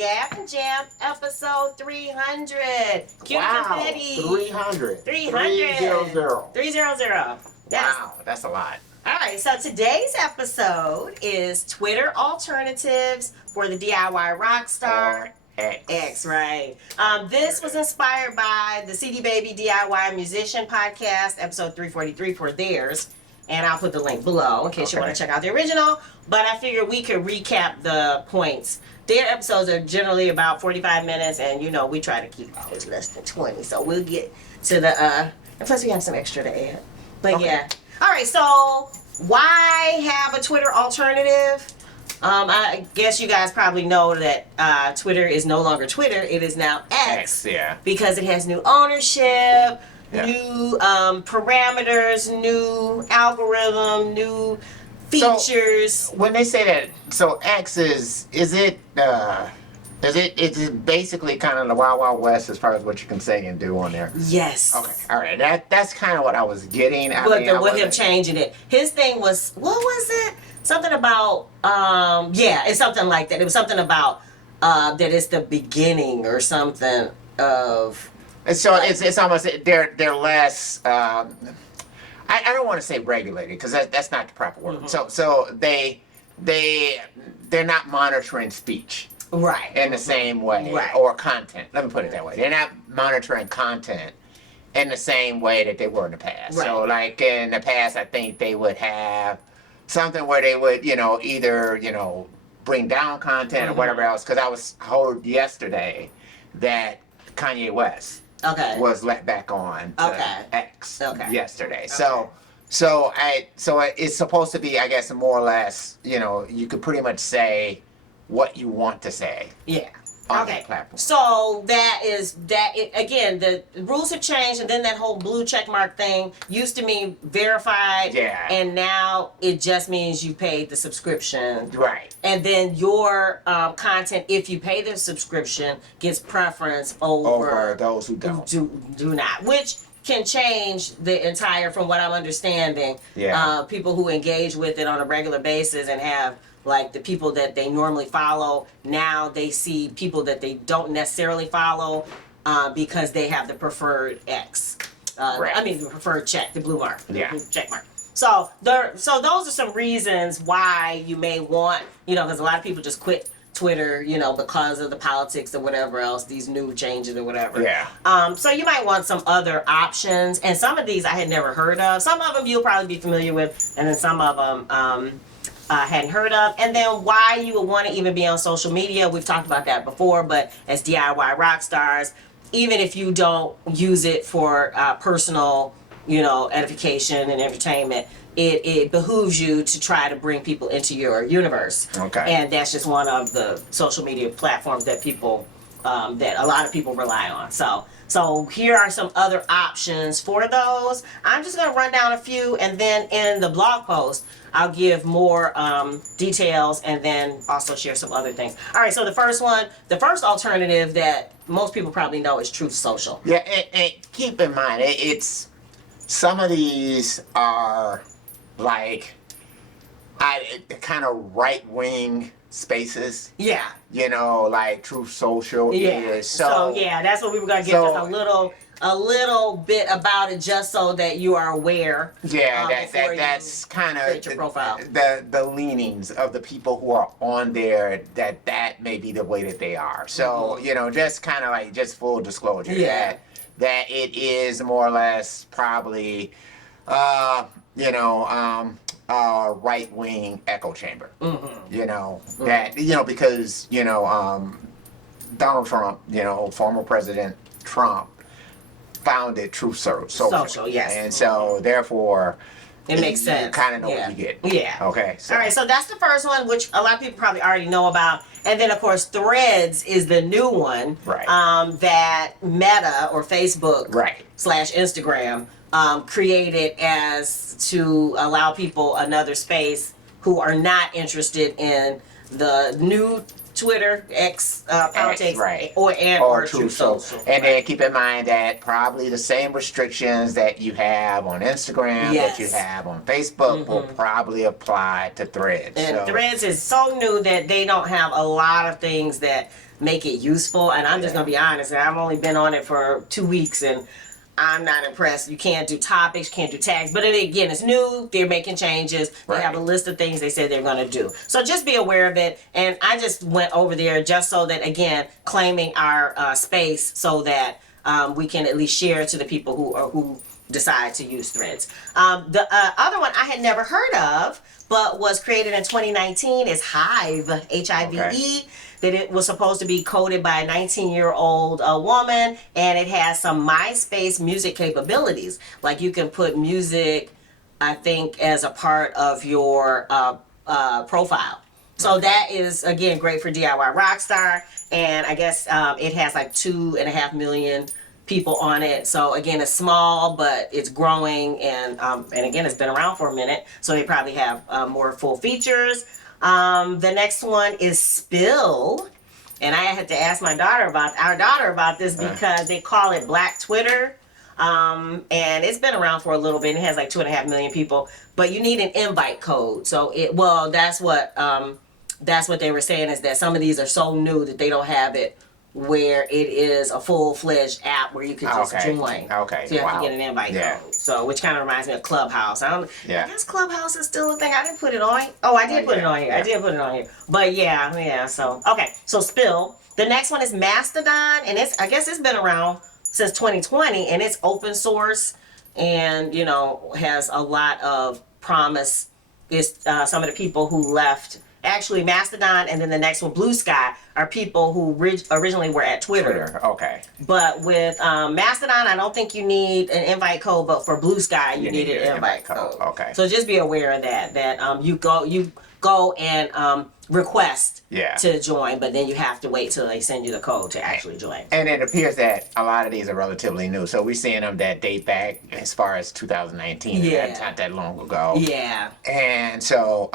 Gab and Jam, episode 300. Cue Wow, confetti. 300. 300. 300. Yes. Wow, that's a lot. All right, so today's episode is Twitter alternatives for the DIY rockstar. X, right. This was inspired by the CD Baby DIY Musician Podcast, episode 343 for theirs. And I'll put the link below in case you want to check out the original. But I figured we could recap the points. Their episodes are generally about 45 minutes, and you know, we try to keep ours less than 20. So we'll get to the, and plus we have some extra to add. But yeah. All right, so why have a Twitter alternative? I guess you guys probably know that Twitter is no longer Twitter. It is now X. Yeah. Because it has new ownership, new parameters, new algorithm, new features. So, when they say that, so X is it basically kind of the Wild Wild West as far as what you can say and do on there? Yes. Okay. All right. That's kind of what I was getting. With him changing it, his thing was, what was it? Something about it's something like that. It was something about that it's the beginning or something of. And so it's almost they're less. I don't want to say regulated because that's not the proper word. Mm-hmm. So they're not monitoring speech. Right. In the same way, right. Or content. Let me put it that way. They're not monitoring content in the same way that they were in the past. Right. So, like in the past, I think they would have something where they would, either bring down content or whatever else. Because I was told yesterday that Kanye West was let back on to X yesterday. Okay. So it's supposed to be, I guess, more or less. You could pretty much say what you want to say. Yeah. On that platform. So again, the rules have changed, and then that whole blue check mark thing used to mean verified. Yeah. And now it just means you paid the subscription. Right. And then your content, if you pay the subscription, gets preference over those who don't. Do not. Which can change the entire, from what I'm understanding. Yeah. People who engage with it on a regular basis and have, like, the people that they normally follow, now they see people that they don't necessarily follow because they have the preferred X. Right. I mean, the preferred check, the blue mark, the Yeah. blue check mark. So those are some reasons why you may want, because a lot of people just quit Twitter, because of the politics or whatever else, these new changes or whatever. Yeah. So you might want some other options, and some of these I had never heard of. Some of them you'll probably be familiar with, and then some of them hadn't heard of. And then why you would want to even be on social media, we've talked about that before, but as DIY rock stars, even if you don't use it for personal, edification and entertainment, it behooves you to try to bring people into your universe. Okay. And that's just one of the social media platforms that people, that a lot of people rely on. So here are some other options for those. I'm just going to run down a few, and then in the blog post, I'll give more details and then also share some other things. All right, so the first alternative that most people probably know is Truth Social. Yeah, and keep in mind, it's some of these are like kind of right-wing spaces. Yeah. Like Truth Social is. So yeah, that's what we were gonna get just a little bit about it, just so that you are aware. Yeah, that's kind of the leanings of the people who are on there. That may be the way that they are. So just kind of like just full disclosure that it is more or less probably right-wing echo chamber. That because Donald Trump, former President Trump, founded Truth Social. Yes. And so therefore it makes sense. You kind of know what you get. Yeah. Okay. So. All right, so that's the first one, which a lot of people probably already know about. And then, of course, Threads is the new one. Right. That Meta or Facebook / Instagram created as to allow people another space who are not interested in the new Twitter, X, politics, right. or Truth Social. And then keep in mind that probably the same restrictions that you have on Instagram, that you Yes. have on Facebook, will probably apply to Threads. And So, Threads is so new that they don't have a lot of things that make it useful. And I'm just gonna be honest, and I've only been on it for 2 weeks, and I'm not impressed. You can't do topics, can't do tags. But then again, it's new. They're making changes. They have a list of things they said they're going to do. So just be aware of it. And I just went over there just so that, again, claiming our space so that we can at least share to the people who decide to use Threads. The other one I had never heard of, but was created in 2019 is Hive, Hive. Okay. That it was supposed to be coded by a 19-year-old woman, and it has some MySpace music capabilities. Like you can put music, I think, as a part of your profile. So that is, again, great for DIY Rockstar. And I guess it has like 2.5 million people on it. So again, it's small, but it's growing, and again, it's been around for a minute. So they probably have more full features. The next one is Spill, and I had to ask our daughter about this because they call it Black Twitter, and it's been around for a little bit. It has like 2.5 million people, but you need an invite code. So that's what they were saying, is that some of these are so new that they don't have it where it is a full-fledged app where you can just join. Okay. So you have to get an invite code. So, which kind of reminds me of Clubhouse. I guess Clubhouse is still a thing. I didn't put it on. Oh, I did put it on here. I did put it on here. But yeah. So, okay. So Spill. The next one is Mastodon, and I guess it's been around since 2020, and it's open source, and has a lot of promise. It's some of the people who left. Actually, Mastodon and then the next one, Blue Sky, are people who originally were at Twitter. Okay. But with Mastodon, I don't think you need an invite code, but for Blue Sky, you need an invite code. Okay. So just be aware of that. That you go and request to join, but then you have to wait till they send you the code to actually join. And it appears that a lot of these are relatively new. So we're seeing them that date back as far as 2019. Yeah. That's not that long ago. Yeah. And so,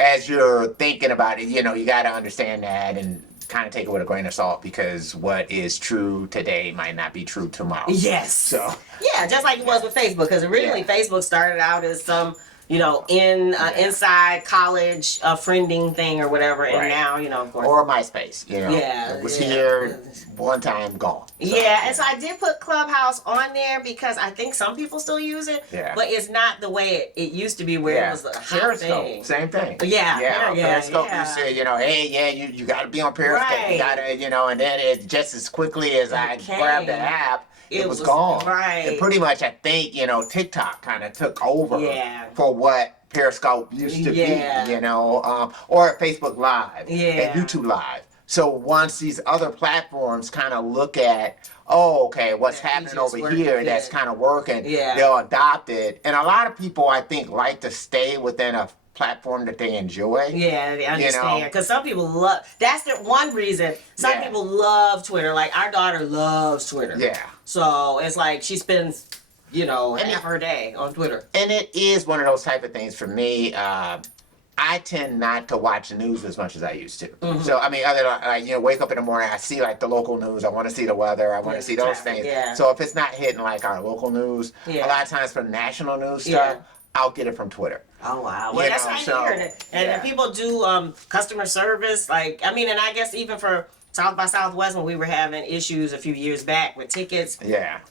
as you're thinking about it, you got to understand that and kind of take it with a grain of salt, because what is true today might not be true tomorrow. Yes. So. Yeah, just like it was with Facebook, because originally Facebook started out as some inside college friending thing or whatever, and now of course. Or MySpace, it was here one time, gone. So, and so I did put Clubhouse on there because I think some people still use it, but it's not the way it used to be, where it was a hot thing. Same thing. Periscope, you say, you got to be on Periscope, you got to, and then it just as quickly as I grabbed the app, it was gone. Right. And pretty much, I think, TikTok kind of took over for what Periscope used to be, or Facebook Live and YouTube Live. So once these other platforms kind of look at, what's happening over here that's kind of working, they'll adopt it. And a lot of people, I think, like to stay within a platform that they enjoy. Yeah, they understand. Because some people love, that's the one reason, some people love Twitter. Like our daughter loves Twitter. Yeah. So it's like she spends, half her day on Twitter. And it is one of those type of things for me. I tend not to watch the news as much as I used to. So, I mean, other than, wake up in the morning, I see like the local news. I want to see the weather. I want to see those things. Yeah. So if it's not hitting like our local news, a lot of times for national news stuff, I'll get it from Twitter. Oh, wow. Well, that's what I heard. And people do customer service. Like, I mean, and I guess even for South by Southwest, when we were having issues a few years back with tickets,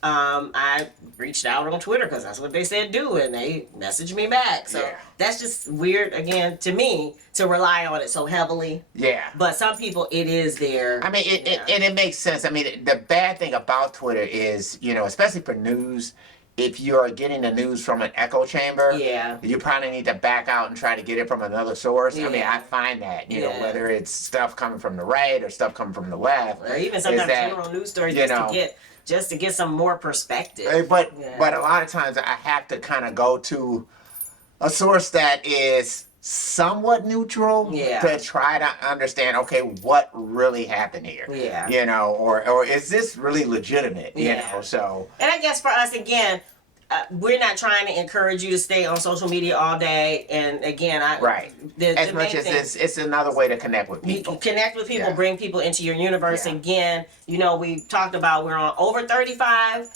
I reached out on Twitter because that's what they said do, and they messaged me back. So that's just weird, again, to me, to rely on it so heavily. Yeah. But some people, it is their... I mean, it makes sense. I mean, the bad thing about Twitter is, especially for news, if you're getting the news from an echo chamber, you probably need to back out and try to get it from another source. I mean, I find that, whether it's stuff coming from the right or stuff coming from the left. Or even sometimes general news stories just to get some more perspective. But a lot of times I have to kind of go to a source that is somewhat neutral to try to understand, okay, what really happened here? Or is this really legitimate? So. And I guess for us, again, we're not trying to encourage you to stay on social media all day. And again, Right. As much as it's another way to connect with you people. can connect with people, Yeah. bring people into your universe. Yeah. Again, you know, we talked about we're on over 35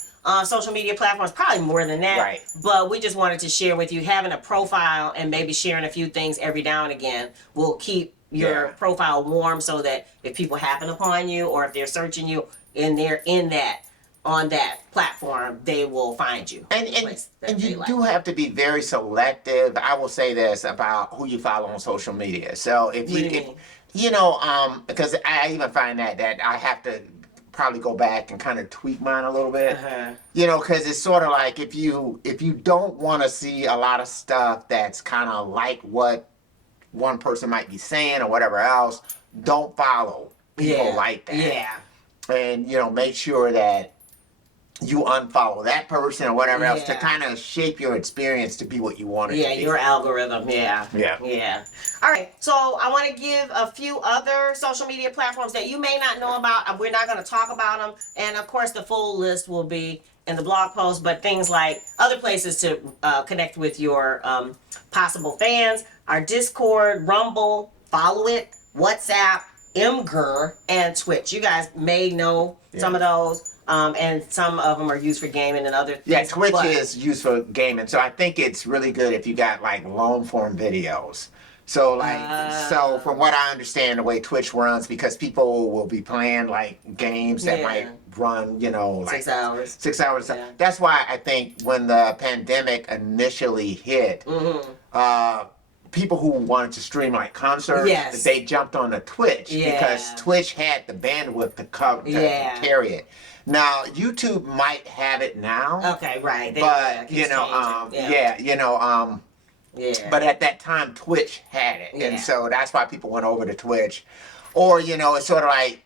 social media platforms, probably more than that. Right. But we just wanted to share with you, having a profile and maybe sharing a few things every now and again will keep your Yeah. profile warm, so that if people happen upon you or if they're searching you and they're on that platform, they will find you. And you do have to be very selective. I will say this about who you follow on social media. So if you know, because I even find that I have to probably go back and kind of tweak mine a little bit. You know, because it's sort of like if you don't want to see a lot of stuff that's kind of like what one person might be saying or whatever else, don't follow people like that. Yeah. And you know, make sure that you unfollow that person or whatever else to Yeah. kind of shape your experience to be what you want it Yeah, to be. your algorithm. Yeah. Yeah. All right. So I want to give a few other social media platforms that you may not know about. We're not going to talk about them. And of course, the full list will be in the blog post, but things like other places to connect with your possible fans are Discord, Rumble, Follow It, WhatsApp, Imgur, and Twitch. You guys may know some of those. And some of them are used for gaming and other things. Yeah, Twitch is used for gaming. So I think it's really good if you got like long form videos. So so from what I understand, the way Twitch runs, because people will be playing like games that might run, you know, like 6 hours. 6 hours. Yeah. That's why I think when the pandemic initially hit, people who wanted to stream like concerts, they jumped on the Twitch because Twitch had the bandwidth to carry it. Now YouTube might have it now. Okay, right. But you know, but at that time Twitch had it, and so that's why people went over to Twitch. Or you know, it's sort of like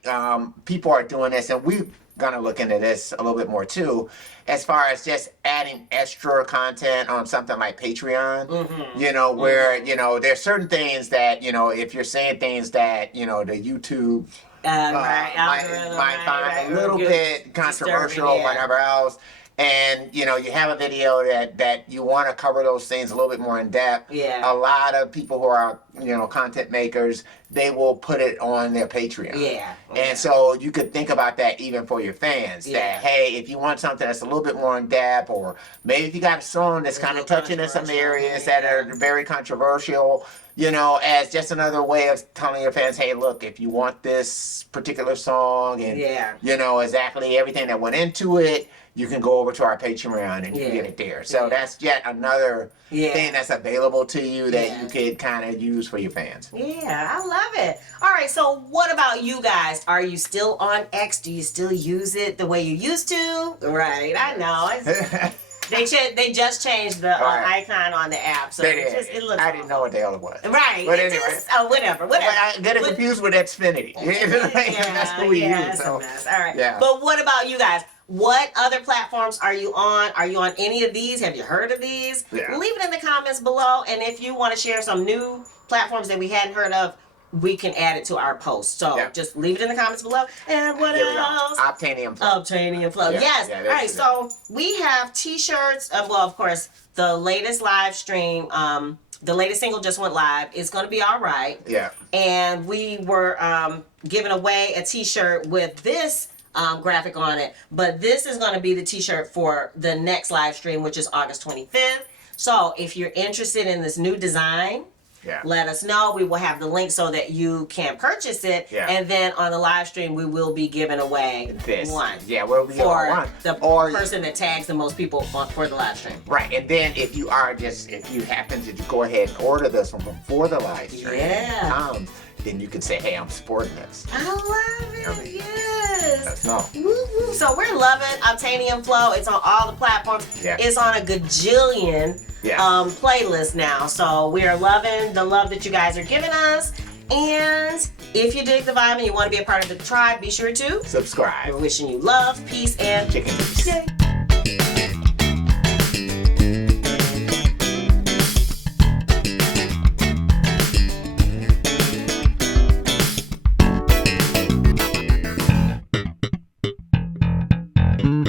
people are doing this, and we're gonna look into this a little bit more too, as far as just adding extra content on something like Patreon. You know, where you know there's certain things that you know if you're saying things that you know the YouTube might find a little bit controversial or whatever else. And you know, you have a video that you want to cover those things a little bit more in depth. A lot of people who are you know content makers, they will put it on their Patreon. And so you could think about that even for your fans. That hey, if you want something that's a little bit more in depth, or maybe if you got a song that's kind of touching in some areas that are very controversial, you know, as just another way of telling your fans, hey, look, if you want this particular song and you know exactly everything that went into it, you can go over to our Patreon and you can get it there. So that's yet another thing that's available to you that you could kind of use for your fans. Yeah, I love it. All right, so what about you guys? Are you still on X? Do you still use it the way you used to? Right, I know. They just changed the icon on the app, so it looks. I didn't know what the hell it was. Right. But anyway. Whatever. But I get it confused with Xfinity. That's what we use. So. All right. Yeah. But what about you guys? What other platforms are you on? Are you on any of these? Have you heard of these? Yeah. Leave it in the comments below. And if you want to share some new platforms that we hadn't heard of, we can add it to our post. So just leave it in the comments below. And what else? Obtanium Flow. Obtanium Flow. Yes. All right. So we have t-shirts. Well, of course, the latest live stream, the latest single just went live. It's going to be all right. Yeah. And we were giving away a t-shirt with this graphic on it, but this is going to be the t-shirt for the next live stream, which is August 25th. So if you're interested in this new design, let us know. We will have the link so that you can purchase it, and then on the live stream we will be giving away one. We'll be for one. The person that tags the most people for the live stream. Right, and then if you happen to go ahead and order this one before the live stream comes, then you can say, hey, I'm supporting this. I love it. Yes. That's no. Woo-woo. So we're loving Obtanium Flow. It's on all the platforms. It's on a gajillion playlists now. So we are loving the love that you guys are giving us. And if you dig the vibe and you want to be a part of the tribe, be sure to subscribe. We're wishing you love, peace, and chicken. Yay.